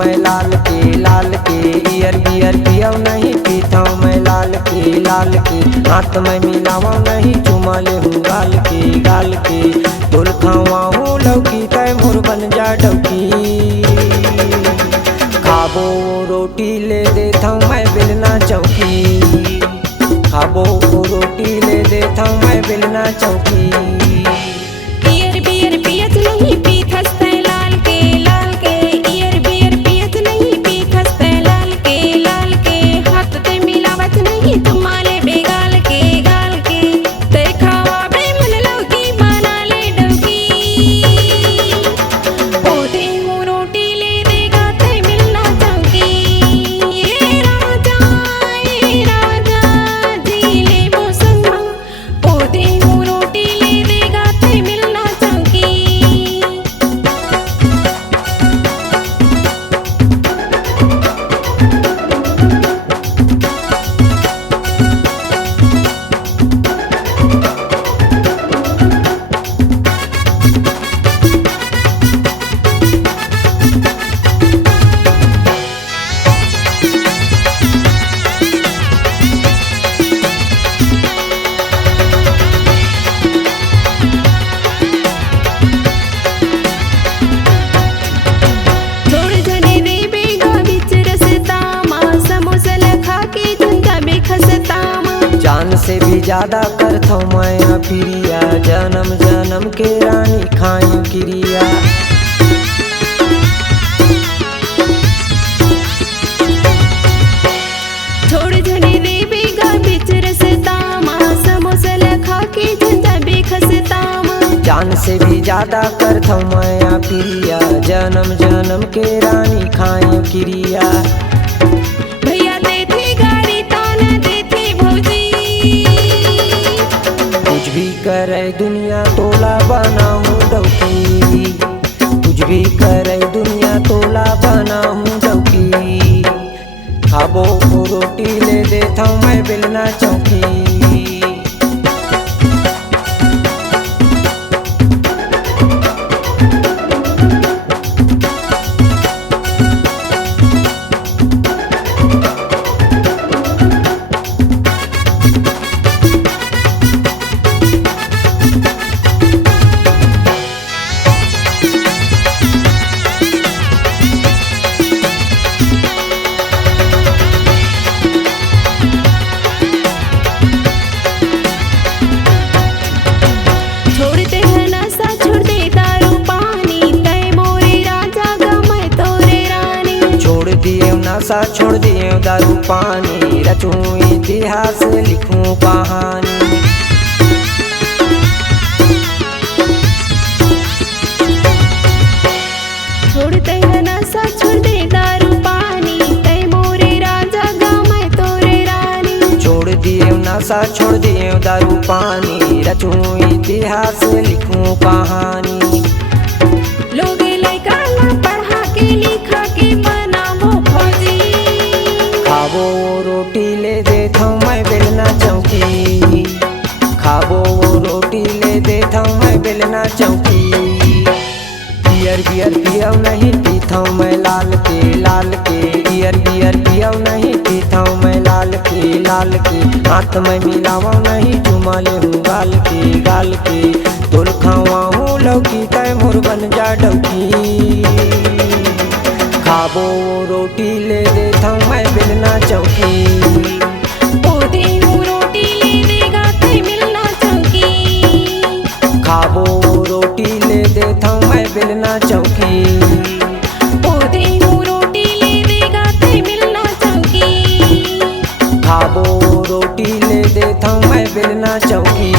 मैं लाल के year beer पियौ नहीं पीता हूँ मैं लाल के हाथ में मिलावा नहीं चुमा ले हूँ गाल के धुल खावा हूँ लौकी तय मोर बन जा डौकी खाबो रोटी ले देता हूँ मैं बेलना चौकी खाबो रोटी ले देता हूँ मैं बेलना चौकी ईयर बियर पियत नहीं पीथस तै लाल के ईयर बियर पियत नहीं पीथस तै लाल के हाथ ते मिलावत नहीं तुम्हारे बेगाल के ते खावा बे मन लौकी बना ले डौकी ओदे हूँ रोटी ले देगा ते मिलना चौकी ये राजा जी ले वो संग ओदे हूँ रोटी ले देगा ते मिलना चौकी छोड़ जने दे बेगा बिच रसता माँ समोसा लखा के झुंका बेखसता माँ जान से भी ज्यादा करता हूँ मैं प्रिया जन्म जन्म के रानी खाई क्रिया छोड़ जने दे बेगा बिच रसता माँ समोसा लखा के झुंका बेखसता माँ जान से भी ज्यादा करता हूँ मैं प्रिया जन्म जन्म के रानी खाई क्रिया भैया देते गाड़ी ताना देते भौजी कुछ भी करे दुनिया तोला बनाऊं डौकी कुछ भी करे दुनिया तोला बनाऊं डौकी खाबो रोटी ले देता हूँ मैं बेलना चौकी छोड़ते हैं नशा छोड़ दे दारू पानी तय मोरे राजा गा मैं तोरे रानी छोड़ दिए नशा छोड़ दिए दारू पानी रचूं इतिहास लिखूं कहानी छोड़ते हैं नशा छोड़ दे दारू पानी तय मोरे राजा गा मैं तोरे रानी छोड़ दिए नशा छोड़ दिए दारू पानी रचूं इतिहास लिखूं कहानी लोगे लइका ना पढ़ा के लिखा के बनावो फौजी खाबो रोटी ले देता हूँ मैं बेलना चौकी खाबो रोटी ले देता हूँ मैं बेलना चौकी ईयर बियर पियौ नहीं पीता हूँ मैं लाल के ईयर बियर पियौ नहीं पीता हूँ मैं लाल के हाथ में मिलावा नहीं चुमा ले हूँ गाल के धुल खावा हूँ लौकी तय मोर बन जा डौकी खाबो रोटी ले देता हूँ मैं बेलना चौकी ओदे हूँ रोटी ले देगा ते मिलना चौकी खाबो रोटी ले देता हूँ मैं बेलना चौकी ओदे हूँ रोटी ले देगा ते मिलना चौकी खाबो रोटी ले देता हूँ मैं बेलना चौकी